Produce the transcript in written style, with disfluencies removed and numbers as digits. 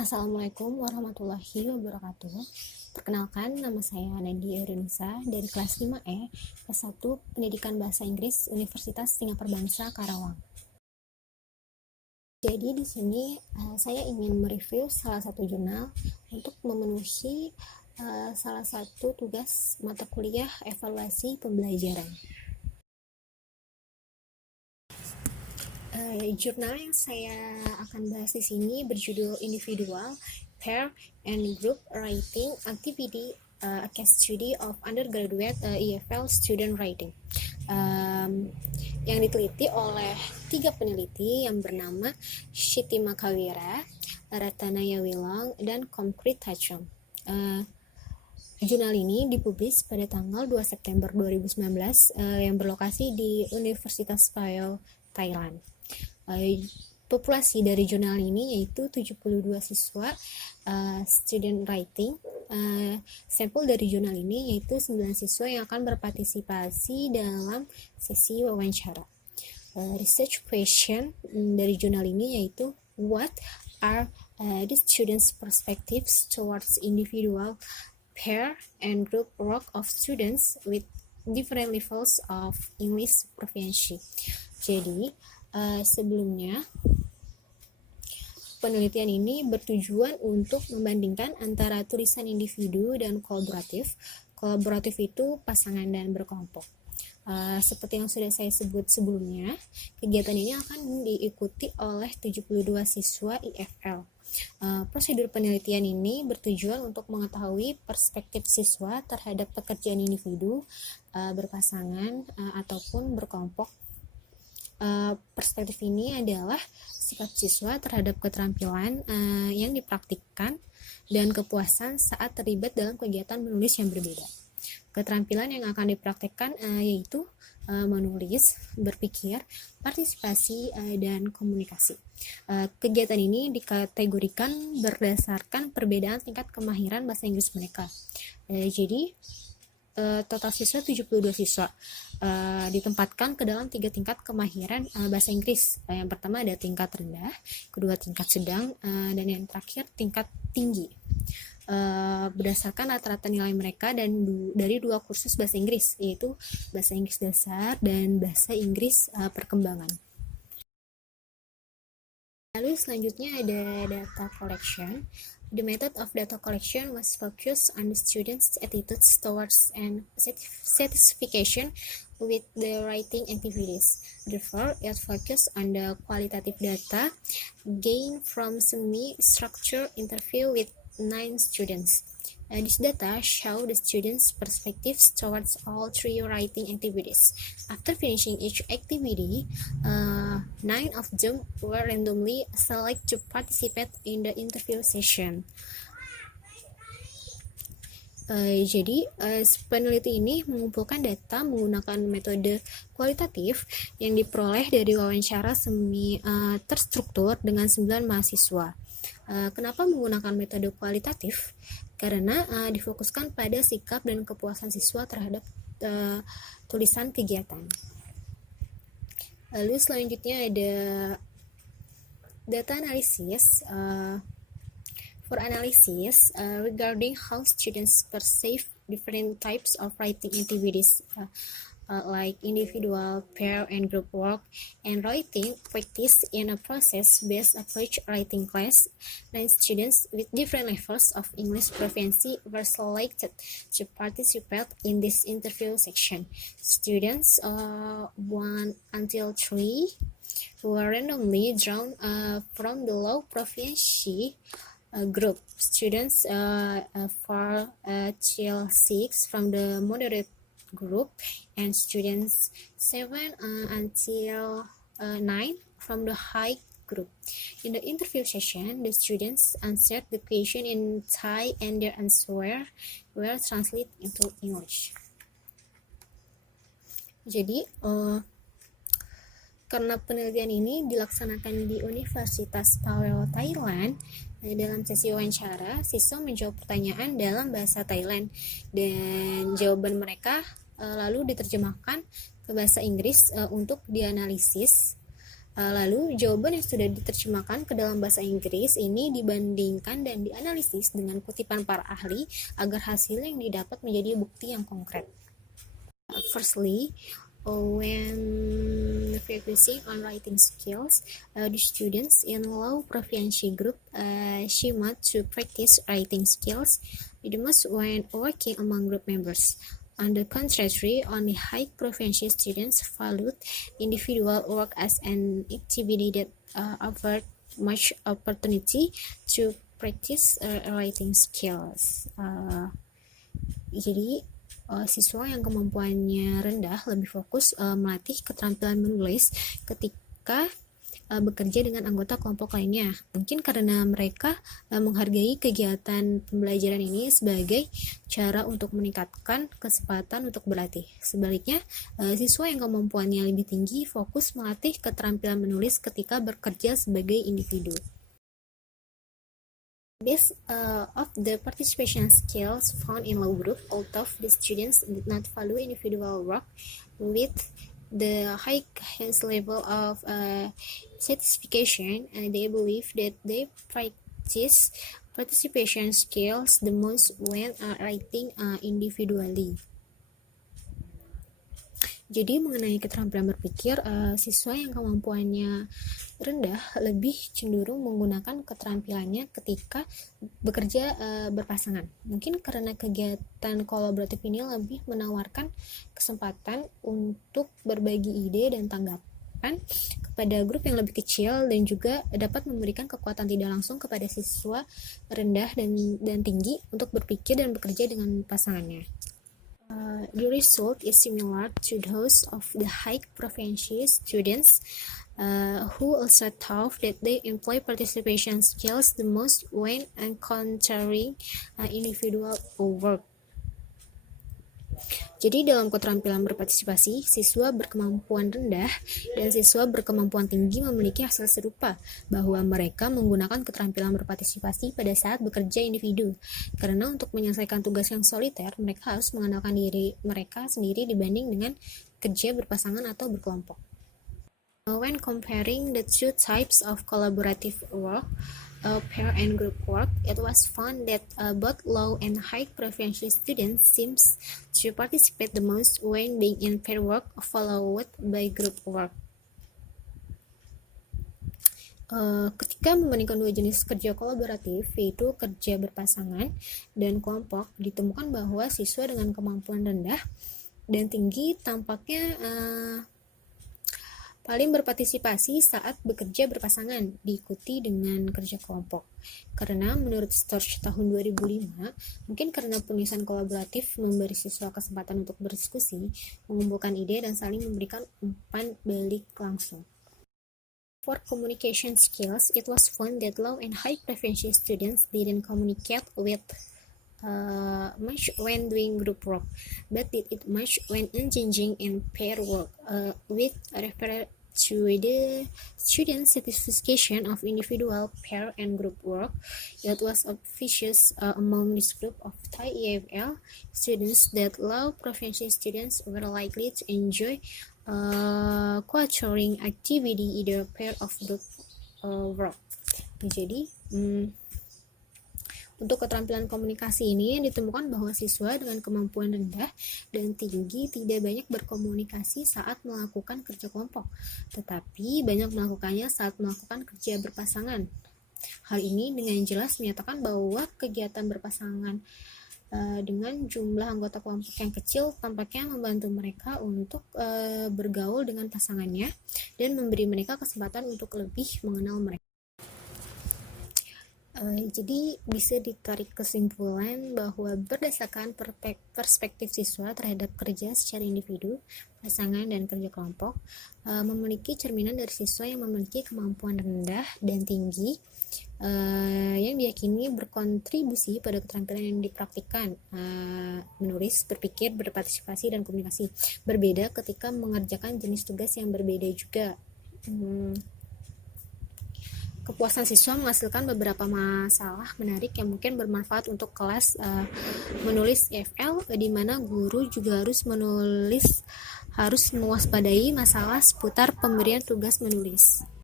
Assalamualaikum warahmatullahi wabarakatuh. Perkenalkan, nama saya Nadia Irunisa dari kelas 5E, kelas 1 Pendidikan Bahasa Inggris Universitas Singapura Bangsa, Karawang. Jadi di sini saya ingin mereview salah satu jurnal untuk memenuhi salah satu tugas mata kuliah evaluasi pembelajaran. Jurnal yang saya akan bahas di sini berjudul Individual, Pair, and Group Writing Activity Case Study of Undergraduate EFL Student Writing, yang diteliti oleh 3 peneliti yang bernama Shiti Makawira, Ratanaya Wilong, dan Concrete Tachong. Jurnal ini dipublis pada tanggal 2 September 2019 yang berlokasi di Universitas Phayao, Thailand. Populasi dari jurnal ini yaitu 72 siswa student writing. Sampel dari jurnal ini yaitu 9 siswa yang akan berpartisipasi dalam sesi wawancara. Research question dari jurnal ini yaitu what are the students' perspectives towards individual, pair, and group work of students with different levels of English proficiency. Jadi sebelumnya penelitian ini bertujuan untuk membandingkan antara tulisan individu dan kolaboratif. Kolaboratif itu pasangan dan berkelompok. Seperti yang sudah saya sebut sebelumnya, kegiatan ini akan diikuti oleh 72 siswa IFL. Prosedur penelitian ini bertujuan untuk mengetahui perspektif siswa terhadap pekerjaan individu, berpasangan, ataupun berkelompok. Perspektif ini adalah sikap siswa terhadap keterampilan yang dipraktikkan dan kepuasan saat terlibat dalam kegiatan menulis yang berbeda. Keterampilan yang akan dipraktikkan yaitu menulis, berpikir, partisipasi, dan komunikasi. Kegiatan ini dikategorikan berdasarkan perbedaan tingkat kemahiran bahasa Inggris mereka. Jadi total siswa 72 siswa ditempatkan ke dalam 3 tingkat kemahiran bahasa Inggris. Yang pertama ada tingkat rendah, kedua tingkat sedang, dan yang terakhir tingkat tinggi. Berdasarkan rata-rata nilai mereka dan dari 2 kursus bahasa Inggris, yaitu bahasa Inggris dasar dan bahasa Inggris perkembangan. Lalu selanjutnya ada data collection. The method of data collection was focused on the students' attitudes towards and satisfaction with the writing activities. Therefore, it focused on the qualitative data gained from semi-structured interview with 9 students. This data show the students' perspectives towards all 3 writing activities. After finishing each activity, 9 of them were randomly selected to participate in the interview session. Jadi peneliti ini mengumpulkan data menggunakan metode kualitatif yang diperoleh dari wawancara semi terstruktur dengan 9 mahasiswa. Kenapa menggunakan metode kualitatif? Karena difokuskan pada sikap dan kepuasan siswa terhadap tulisan kegiatan. Lalu selanjutnya ada data analysis. For analysis regarding how students perceive different types of writing activities like individual, pair, and group work, and writing practice in a process-based approach writing class, 9 students with different levels of English proficiency were selected to participate in this interview section. Students 1 until 3 were randomly drawn from the low proficiency group. Students 4 till 6 from the moderate group, and students 7 until 9 from the high group. In the interview session, the students answered the question in Thai and their answer were translated into English. Jadi karena penelitian ini dilaksanakan di Universitas Phayao, Thailand, dalam sesi wawancara, siswa menjawab pertanyaan dalam bahasa Thailand dan jawaban mereka lalu diterjemahkan ke bahasa Inggris untuk dianalisis Lalu jawaban yang sudah diterjemahkan ke dalam bahasa Inggris ini dibandingkan dan dianalisis dengan kutipan para ahli agar hasil yang didapat menjadi bukti yang konkret. Firstly, when focusing on writing skills, the students in low proficiency group she want to practice writing skills the most when working among group members. On the contrary, only high proficiency students valued individual work as an activity that offered much opportunity to practice writing skills. Jadi siswa yang kemampuannya rendah lebih fokus melatih keterampilan menulis ketika bekerja dengan anggota kelompok lainnya. Mungkin karena mereka menghargai kegiatan pembelajaran ini sebagai cara untuk meningkatkan kesempatan untuk berlatih. Sebaliknya, siswa yang kemampuannya lebih tinggi fokus melatih keterampilan menulis ketika bekerja sebagai individu. Based of the participation skills found in low group, although the students did not value individual work with the highest level of satisfaction, they believe that they practice participation skills the most when writing individually. Jadi mengenai keterampilan berpikir, siswa yang kemampuannya rendah lebih cenderung menggunakan keterampilannya ketika bekerja berpasangan. Mungkin karena kegiatan kolaboratif ini lebih menawarkan kesempatan untuk berbagi ide dan tanggapan kepada grup yang lebih kecil dan juga dapat memberikan kekuatan tidak langsung kepada siswa rendah dan tinggi untuk berpikir dan bekerja dengan pasangannya. The result is similar to those of the high proficiency students who also thought that they employ participation skills the most when encountering individual work. Jadi dalam keterampilan berpartisipasi, siswa berkemampuan rendah dan siswa berkemampuan tinggi memiliki hasil serupa, bahwa mereka menggunakan keterampilan berpartisipasi pada saat bekerja individu. Karena untuk menyelesaikan tugas yang soliter, mereka harus mengenalkan diri mereka sendiri dibanding dengan kerja berpasangan atau berkelompok. When comparing the two types of collaborative work, pair and group work, it was found that both low and high proficiency students seems to participate the most when being in pair work, followed by group work. Ketika membandingkan dua jenis kerja kolaboratif, yaitu kerja berpasangan dan kelompok, ditemukan bahwa siswa dengan kemampuan rendah dan tinggi tampaknya paling berpartisipasi saat bekerja berpasangan, diikuti dengan kerja kelompok. Karena menurut Storch tahun 2005, mungkin karena penulisan kolaboratif memberi siswa kesempatan untuk berdiskusi, mengumpulkan ide, dan saling memberikan umpan balik langsung. For communication skills, it was found that low and high proficiency students didn't communicate with much when doing group work, but did it much when engaging in pair work, with reference to the students' satisfaction of individual, pair, and group work. It was obvious among this group of Thai EFL students that low proficiency students were likely to enjoy co-authoring activity, either pair of group work. Jadi, untuk keterampilan komunikasi ini ditemukan bahwa siswa dengan kemampuan rendah dan tinggi tidak banyak berkomunikasi saat melakukan kerja kelompok, tetapi banyak melakukannya saat melakukan kerja berpasangan. Hal ini dengan jelas menyatakan bahwa kegiatan berpasangan dengan jumlah anggota kelompok yang kecil tampaknya membantu mereka untuk bergaul dengan pasangannya dan memberi mereka kesempatan untuk lebih mengenal mereka. Jadi bisa ditarik kesimpulan bahwa berdasarkan perspektif siswa terhadap kerja secara individu, pasangan, dan kerja kelompok, memiliki cerminan dari siswa yang memiliki kemampuan rendah dan tinggi yang diyakini berkontribusi pada keterampilan yang dipraktikkan, menulis, berpikir, berpartisipasi, dan komunikasi. Berbeda ketika mengerjakan jenis tugas yang berbeda juga. Kepuasan siswa menghasilkan beberapa masalah menarik yang mungkin bermanfaat untuk kelas menulis EFL, di mana guru juga harus menulis harus mewaspadai masalah seputar pemberian tugas menulis.